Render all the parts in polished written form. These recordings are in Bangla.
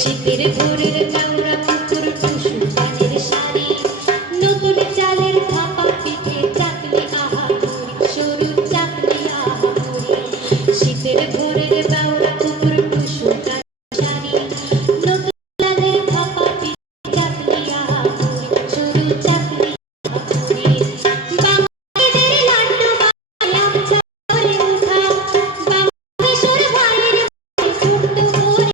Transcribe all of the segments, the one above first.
শীতের ভোরের কাউরা পুকুর টুসু পানের শাড়ি নতুন চালের থাপা পিঠে চাকলি আহা সরু চাকলি আহা শীতের ভোরের কাউরা পুকুর টুসু পানের শাড়ি নতুন চালের থাপা পিঠে চাকলি আহা সরু চাকলি আহা বাঙালিদের লাড্ডু বানাম চারে উঠা বাংলাদেশের ভাইয়ের ছোট্ট করে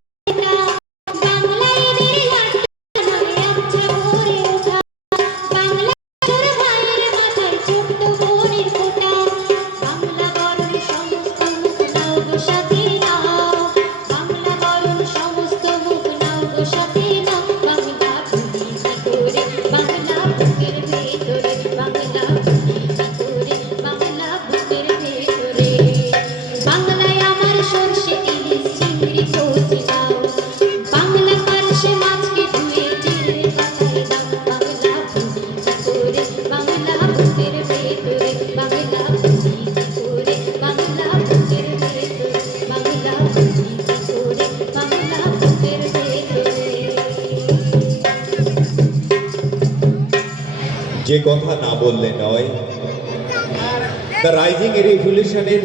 বাংলায় আমার সরষে ইলিশ চিংড়ি কচি দাও বাংলা পার্শে মাছকে ধুয়ে জিরে পাতায় দাও বাংলা ভুলি করে বাংলা বুকের ভেতরে বাংলা ভুলি করে বাংলা বুকের ভেতরে বাংলা ভুলি করে বাংলা বুকের ভেতরে। যে কথা না বললে নয়, দ্য রাইজিং রেভলিউশনের